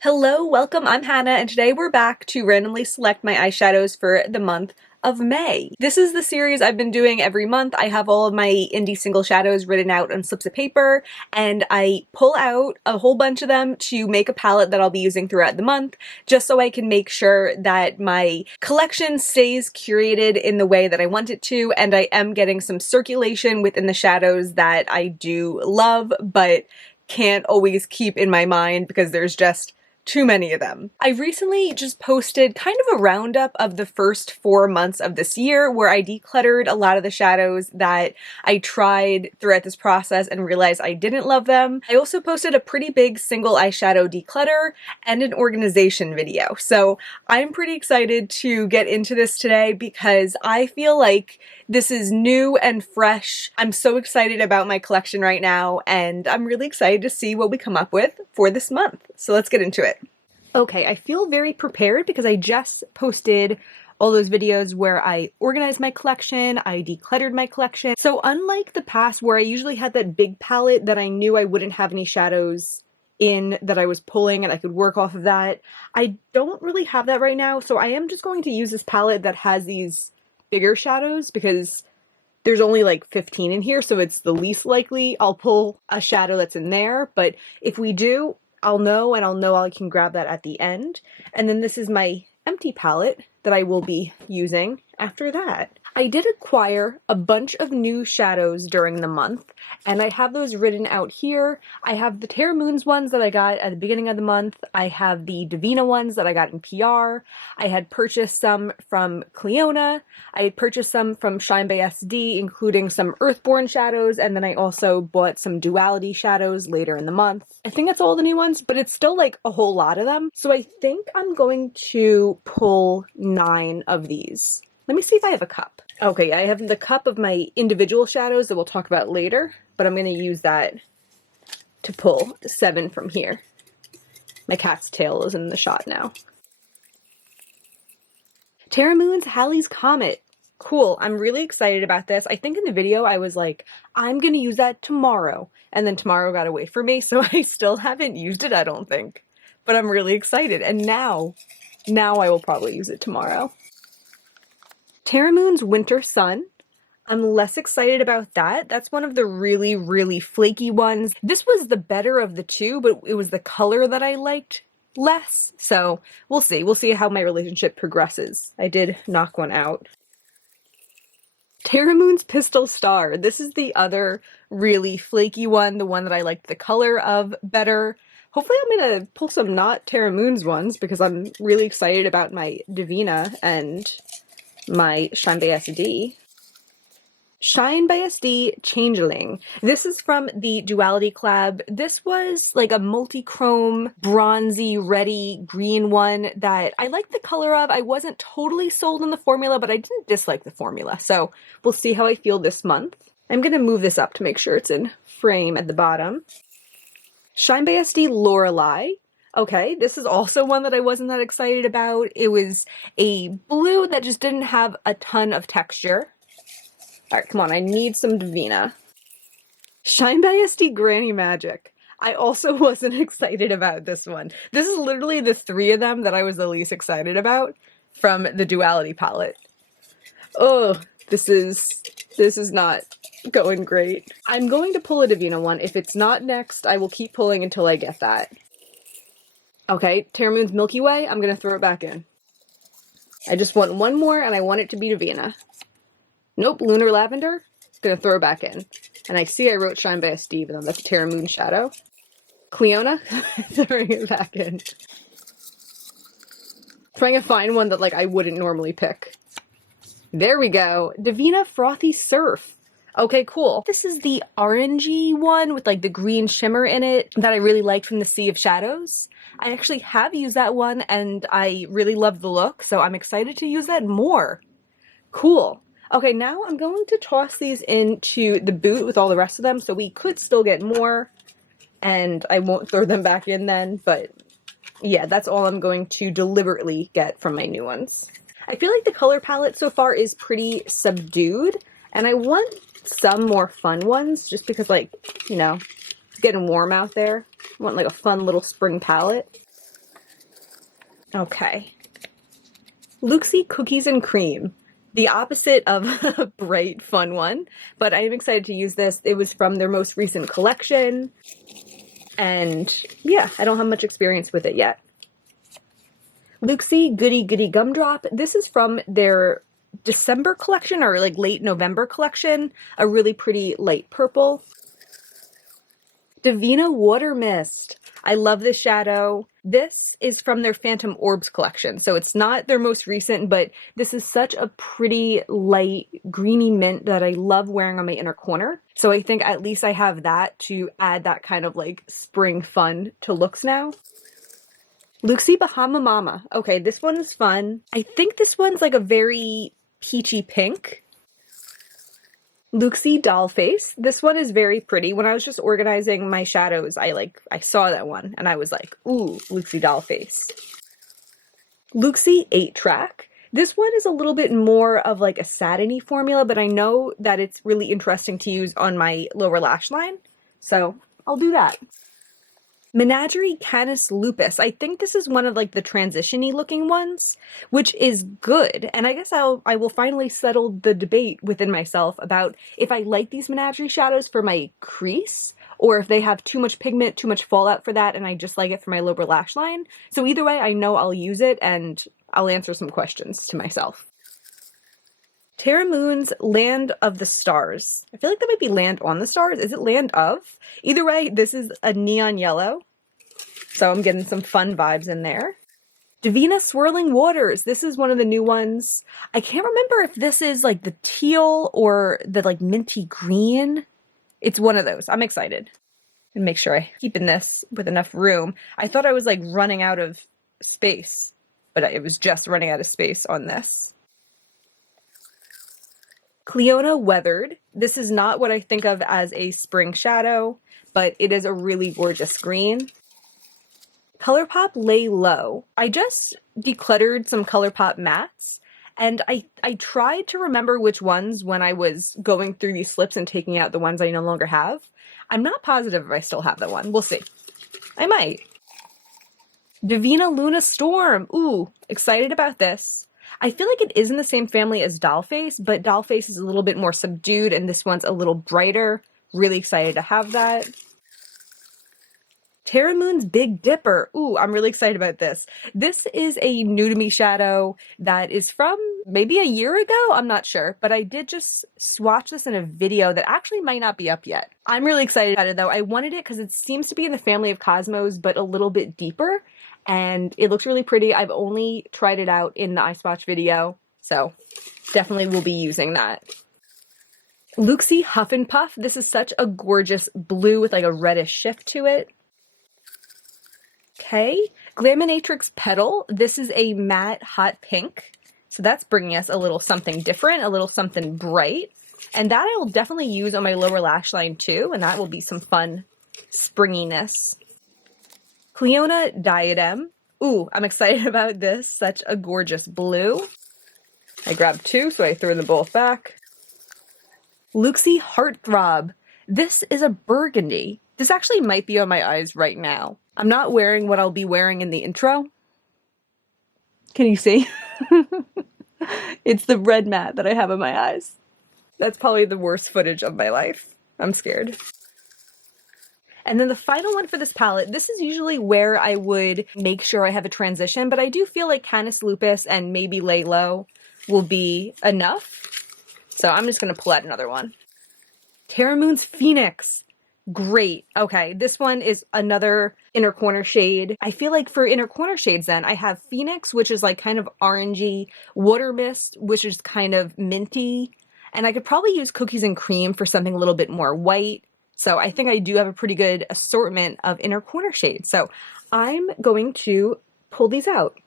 Hello, welcome, I'm Hannah, and today we're back to randomly select my eyeshadows for the month of May. This is the series I've been doing every month. I have all of my indie single shadows written out on slips of paper, and I pull out a whole bunch of them to make a palette that I'll be using throughout the month, just so I can make sure that my collection stays curated in the way that I want it to, and I am getting some circulation within the shadows that I do love, but can't always keep in my mind because there's just too many of them. I recently just posted kind of a roundup of the first 4 months of this year where I decluttered a lot of the shadows that I tried throughout this process and realized I didn't love them. I also posted a pretty big single eyeshadow declutter and an organization video. So I'm pretty excited to get into this today because I feel like this is new and fresh. I'm so excited about my collection right now, and I'm really excited to see what we come up with for this month. So let's get into it. Okay, I feel very prepared because I just posted all those videos where I organized my collection, I decluttered my collection. So unlike the past where I usually had that big palette that I knew I wouldn't have any shadows in that I was pulling and I could work off of that, I don't really have that right now. So I am just going to use this palette that has these bigger shadows because there's only like 15 in here, so it's the least likely I'll pull a shadow that's in there. But if we do, I'll know, and I'll know I can grab that at the end. And then this is my empty palette that I will be using after that. I did acquire a bunch of new shadows during the month, and I have those written out here. I have the Terra Moons ones that I got at the beginning of the month. I have the Divina ones that I got in PR. I had purchased some from Cleona. I had purchased some from Shine by SD, including some Earthborn shadows, and then I also bought some Duality shadows later in the month. I think that's all the new ones, but it's still like a whole lot of them. So I think I'm going to pull 9 of these. Let me see if I have a cup. Okay, I have the cup of my individual shadows that we'll talk about later, but I'm going to use that to pull 7 from here. My cat's tail is in the shot now. Terra Moon's Halley's Comet. Cool, I'm really excited about this. I think in the video I was like, I'm going to use that tomorrow, and then tomorrow got away from me, so I still haven't used it, I don't think. But I'm really excited, and now I will probably use it tomorrow. Terra Moon's Winter Sun. I'm less excited about that. That's one of the really, really flaky ones. This was the better of the two, but it was the color that I liked less. So we'll see. We'll see how my relationship progresses. I did knock one out. Terra Moon's Pistol Star. This is the other really flaky one, the one that I liked the color of better. Hopefully I'm going to pull some not Terra Moon's ones because I'm really excited about my Divina and my Shine by SD. Shine by SD Changeling. This is from the Duality collab. This was like a multi-chrome, bronzy, reddy, green one that I liked the color of. I wasn't totally sold on the formula, but I didn't dislike the formula. So we'll see how I feel this month. I'm going to move this up to make sure it's in frame at the bottom. Shine by SD Lorelei. Okay, this is also one that I wasn't that excited about. It was a blue that just didn't have a ton of texture. Alright, come on, I need some Divina. Shine by SD Granny Magic. I also wasn't excited about this one. This is literally the 3 of them that I was the least excited about from the Duality palette. Oh, this is not going great. I'm going to pull a Divina one. If it's not next, I will keep pulling until I get that. Okay, Terra Moon's Milky Way, I'm going to throw it back in. I just want one more, and I want it to be Divina. Nope, Lunar Lavender, going to throw it back in. And I see I wrote Shine by SD, but that's a Terra Moon shadow. Cleona, throwing it back in. Trying to find one that, like, I wouldn't normally pick. There we go, Divina Frothy Surf. Okay, cool. This is the orangey one with like the green shimmer in it that I really liked from the Sea of Shadows. I actually have used that one and I really love the look, so I'm excited to use that more. Cool. Okay, now I'm going to toss these into the boot with all the rest of them, so we could still get more, and I won't throw them back in then, but yeah, that's all I'm going to deliberately get from my new ones. I feel like the color palette so far is pretty subdued, and I want some more fun ones, just because, like, you know, it's getting warm out there. I want, like, a fun little spring palette. Okay. Luxie Cookies and Cream. The opposite of a bright, fun one, but I am excited to use this. It was from their most recent collection, and yeah, I don't have much experience with it yet. Luxie Goody Goody Gumdrop. This is from their December collection or like late November collection. A really pretty light purple. Divina Water Mist. I love this shadow. This is from their Phantom Orbs collection, so it's not their most recent, but this is such a pretty light greeny mint that I love wearing on my inner corner. So I think at least I have that to add that kind of like spring fun to looks now. Luxie Bahama Mama. Okay, this one's fun. I think this one's like a very peachy pink. Luxie Dollface. This one is very pretty. When I was just organizing my shadows, I saw that one and I was like, ooh, Luxie Dollface. Luxie 8-track. This one is a little bit more of like a satiny formula, but I know that it's really interesting to use on my lower lash line, so I'll do that. Menagerie Canis Lupus. I think this is one of like the transition-y looking ones, which is good. And I guess I will finally settle the debate within myself about if I like these Menagerie shadows for my crease or if they have too much pigment, too much fallout for that, and I just like it for my lower lash line. So either way, I know I'll use it and I'll answer some questions to myself. Tara Moon's Land of the Stars. I feel like that might be Land on the Stars. Is it Land of? Either way, this is a neon yellow. So I'm getting some fun vibes in there. Divina Swirling Waters. This is one of the new ones. I can't remember if this is like the teal or the like minty green. It's one of those. I'm excited. And make sure I keep in this with enough room. I thought I was like running out of space, but it was just running out of space on this. Cleona Weathered. This is not what I think of as a spring shadow, but it is a really gorgeous green. ColourPop Lay Low. I just decluttered some ColourPop mattes, and I tried to remember which ones when I was going through these slips and taking out the ones I no longer have. I'm not positive if I still have that one. We'll see. I might. Divina Luna Storm. Ooh, excited about this. I feel like it is in the same family as Dollface, but Dollface is a little bit more subdued and this one's a little brighter. Really excited to have that. Tara Moon's Big Dipper. Ooh, I'm really excited about this. This is a new to me shadow that is from maybe a year ago. I'm not sure, but I did just swatch this in a video that actually might not be up yet. I'm really excited about it though. I wanted it because it seems to be in the family of Cosmos, but a little bit deeper. And it looks really pretty. I've only tried it out in the eye swatch video, so definitely will be using that. Luxie Huff and Puff. This is such a gorgeous blue with like a reddish shift to it. Okay, Glaminatrix Petal. This is a matte hot pink. So that's bringing us a little something different, a little something bright. And that I will definitely use on my lower lash line too, and that will be some fun springiness. Cleona Diadem. Ooh, I'm excited about this. Such a gorgeous blue. I grabbed two, so I threw them both back. Luxie Heartthrob. This is a burgundy. This actually might be on my eyes right now. I'm not wearing what I'll be wearing in the intro. Can you see? It's the red matte that I have in my eyes. That's probably the worst footage of my life. I'm scared. And then the final one for this palette, this is usually where I would make sure I have a transition, but I do feel like Canis Lupus and maybe Lay Low will be enough. So I'm just going to pull out another one. Tara Moon's Phoenix. Great. Okay, this one is another inner corner shade. I feel like for inner corner shades then, I have Phoenix, which is like kind of orangey, Water Mist, which is kind of minty, and I could probably use Cookies and Cream for something a little bit more white. So I think I do have a pretty good assortment of inner corner shades. So I'm going to pull these out.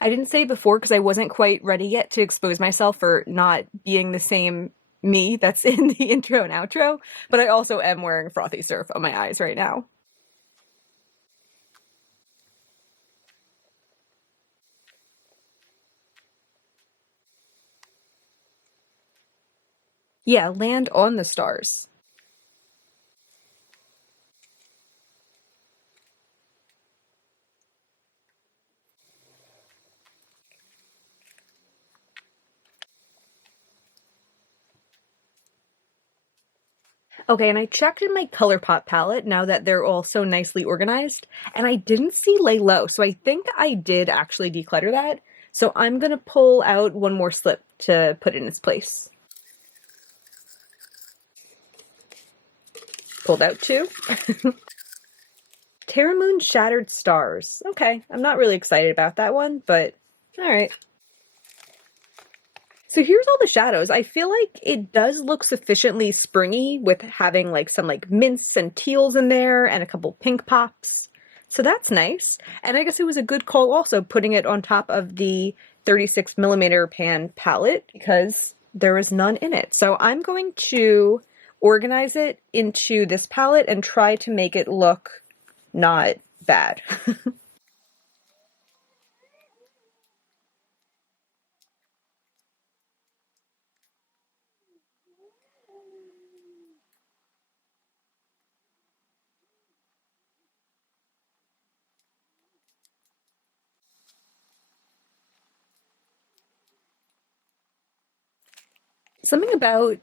I didn't say before because I wasn't quite ready yet to expose myself for not being the same me that's in the intro and outro, but I also am wearing Frothy Surf on my eyes right now. Yeah, Land on the Stars. Okay, and I checked in my ColourPop palette now that they're all so nicely organized, and I didn't see Lay Low, so I think I did actually declutter that. So I'm gonna pull out one more slip to put in its place. Pulled out two. Terra Moon Shattered Stars. Okay, I'm not really excited about that one, but all right. So here's all the shadows. I feel like it does look sufficiently springy with having like some like mints and teals in there and a couple pink pops. So that's nice. And I guess it was a good call also putting it on top of the 36mm pan palette because there was none in it. So I'm going to organize it into this palette and try to make it look not bad. Something about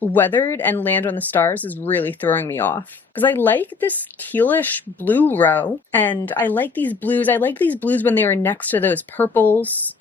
Weathered and Land on the Stars is really throwing me off. Because I like this tealish blue row, and I like these blues. I like these blues when they were next to those purples.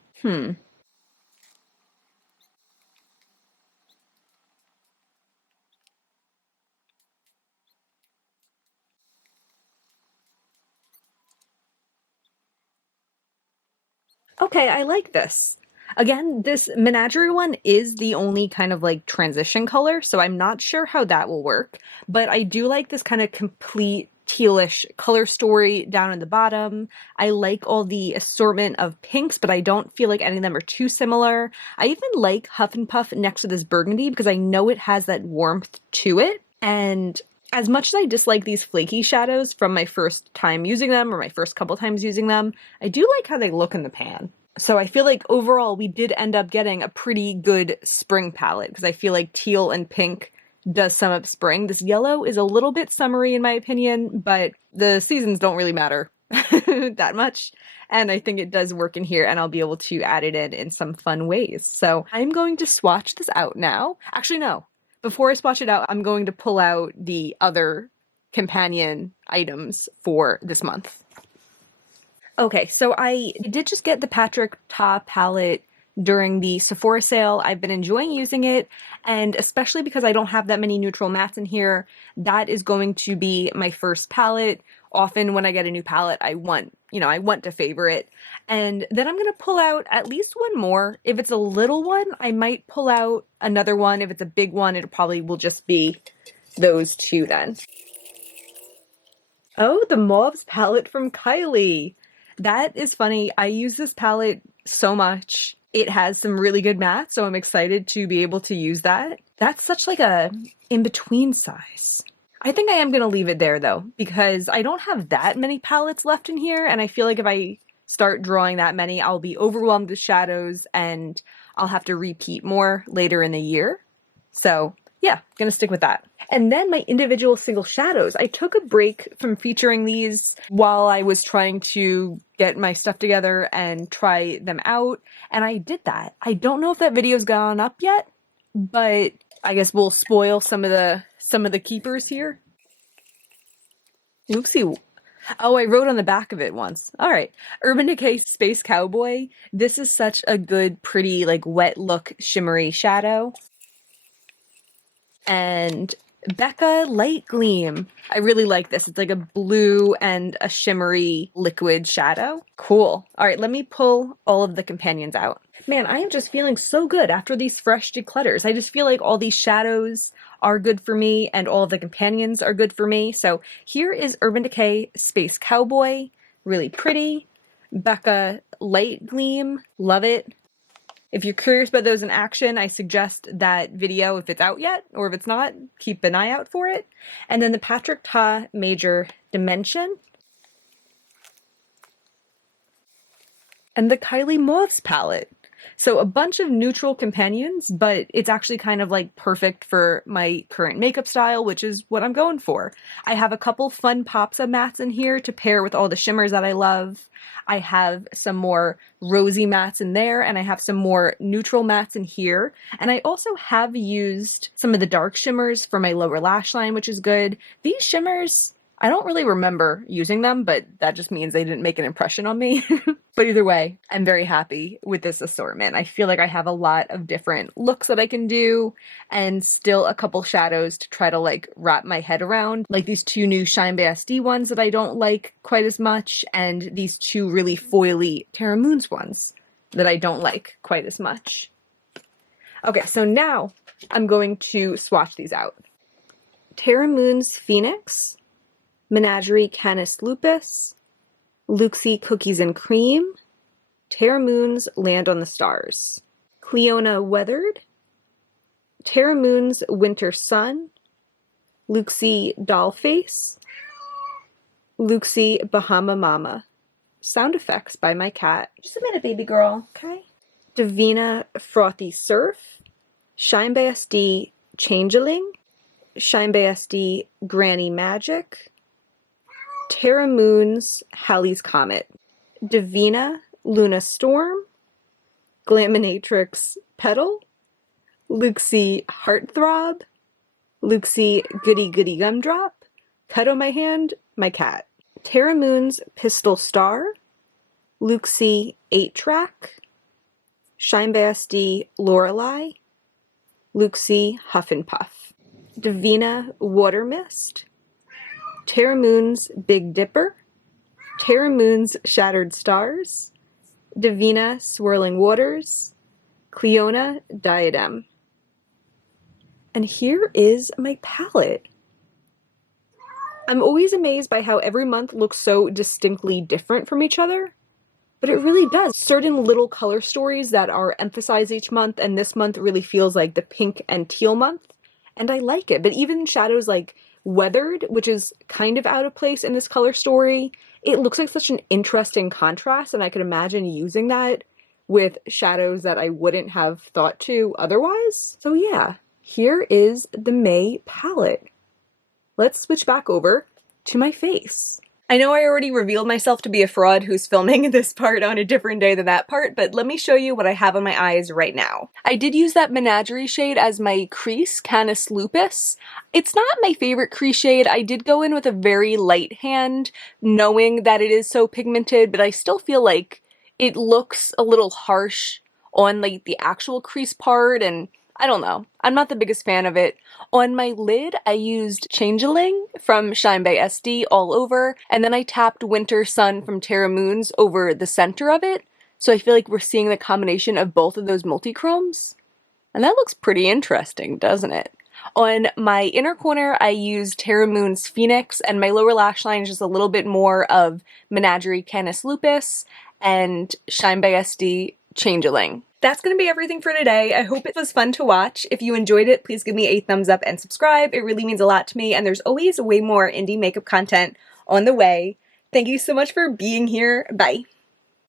Okay, I like this. Again, this Menagerie one is the only kind of like transition color, so I'm not sure how that will work. But I do like this kind of complete tealish color story down in the bottom. I like all the assortment of pinks, but I don't feel like any of them are too similar. I even like Huff and Puff next to this burgundy because I know it has that warmth to it. And as much as I dislike these flaky shadows from my first time using them or my first couple times using them, I do like how they look in the pan. So I feel like overall we did end up getting a pretty good spring palette because I feel like teal and pink does sum up spring. This yellow is a little bit summery in my opinion, but the seasons don't really matter that much. And I think it does work in here and I'll be able to add it in some fun ways. So I'm going to swatch this out now. Actually, no. Before I swatch it out, I'm going to pull out the other companion items for this month. Okay, so I did just get the Patrick Ta palette during the Sephora sale. I've been enjoying using it, and especially because I don't have that many neutral mattes in here, that is going to be my first palette. Often when I get a new palette, I want to favor it. And then I'm gonna pull out at least one more. If it's a little one, I might pull out another one. If it's a big one, it probably will just be those two then. Oh, the Mauves palette from Kylie. That is funny. I use this palette so much. It has some really good matte, so I'm excited to be able to use that. That's such like a in-between size. I think I am going to leave it there though, because I don't have that many palettes left in here, and I feel like if I start drawing that many, I'll be overwhelmed with shadows and I'll have to repeat more later in the year. So yeah, gonna stick with that. And then my individual single shadows. I took a break from featuring these while I was trying to get my stuff together and try them out, and I did that. I don't know if that video's gone up yet, but I guess we'll spoil some of the keepers here. Oopsie. Oh, I wrote on the back of it once. All right. Urban Decay Space Cowboy. This is such a good, pretty, like wet look shimmery shadow. And Becca Light Gleam. I really like this. It's like a blue and a shimmery liquid shadow. Cool. All right, let me pull all of the companions out. Man, I am just feeling so good after these fresh declutters. I just feel like all these shadows are good for me and all of the companions are good for me. So here is Urban Decay Space Cowboy. Really pretty. Becca Light Gleam. Love it. If you're curious about those in action, I suggest that video if it's out yet, or if it's not, keep an eye out for it. And then the Patrick Ta Major Dimension. And the Kylie Mauves palette. So a bunch of neutral companions, but it's actually kind of like perfect for my current makeup style, which is what I'm going for. I have a couple fun pops of mattes in here to pair with all the shimmers that I love. I have some more rosy mattes in there, and I have some more neutral mattes in here. And I also have used some of the dark shimmers for my lower lash line, which is good. These shimmers, I don't really remember using them, but that just means they didn't make an impression on me. But either way, I'm very happy with this assortment. I feel like I have a lot of different looks that I can do and still a couple shadows to try to like wrap my head around. Like these two new Shine by SD ones that I don't like quite as much, and these two really foily Terra Moons ones that I don't like quite as much. Okay, so now I'm going to swatch these out. Terra Moons Phoenix, Menagerie Canis Lupus, Luxie Cookies and Cream, Terra Moons Land on the Stars, Cleona Weathered, Terra Moons Winter Sun, Luxie Dollface, Luxie Bahama Mama. Sound effects by my cat. Just a minute, baby girl, okay? Divina Frothy Surf, Shine by SD Changeling, Shine by SD Granny Magic, Terra Moons Halley's Comet, Divina Luna Storm, Glaminatrix Petal, Luxie Heartthrob, Luxie Goody Goody Gumdrop, Cut on My Hand, my cat, Terra Moons Pistol Star, Luxie 8-Track, Shine by SD Lorelei, Luxie Huff and Puff, Divina Water Mist, Terra Moons Big Dipper, Terra Moons Shattered Stars, Divina Swirling Waters, Cleona Diadem. And here is my palette. I'm always amazed by how every month looks so distinctly different from each other, but it really does. Certain little color stories that are emphasized each month, and this month really feels like the pink and teal month, and I like it. But even shadows like Weathered, which is kind of out of place in this color story, it looks like such an interesting contrast, and I could imagine using that with shadows that I wouldn't have thought to otherwise. So yeah, here is the May palette. Let's switch back over to my face. I know I already revealed myself to be a fraud who's filming this part on a different day than that part, but let me show you what I have on my eyes right now. I did use that Menagerie shade as my crease, Canis Lupus. It's not my favorite crease shade. I did go in with a very light hand, knowing that it is so pigmented, but I still feel like it looks a little harsh on like the actual crease part, and I don't know. I'm not the biggest fan of it. On my lid, I used Changeling from Shine by SD all over, and then I tapped Winter Sun from Terra Moons over the center of it. So I feel like we're seeing the combination of both of those multi-chromes. And that looks pretty interesting, doesn't it? On my inner corner, I used Terra Moons Phoenix, and my lower lash line is just a little bit more of Menagerie Canis Lupus and Shine by SD Changeling. That's going to be everything for today. I hope it was fun to watch. If you enjoyed it, please give me a thumbs up and subscribe. It really means a lot to me, and there's always way more indie makeup content on the way. Thank you so much for being here. Bye.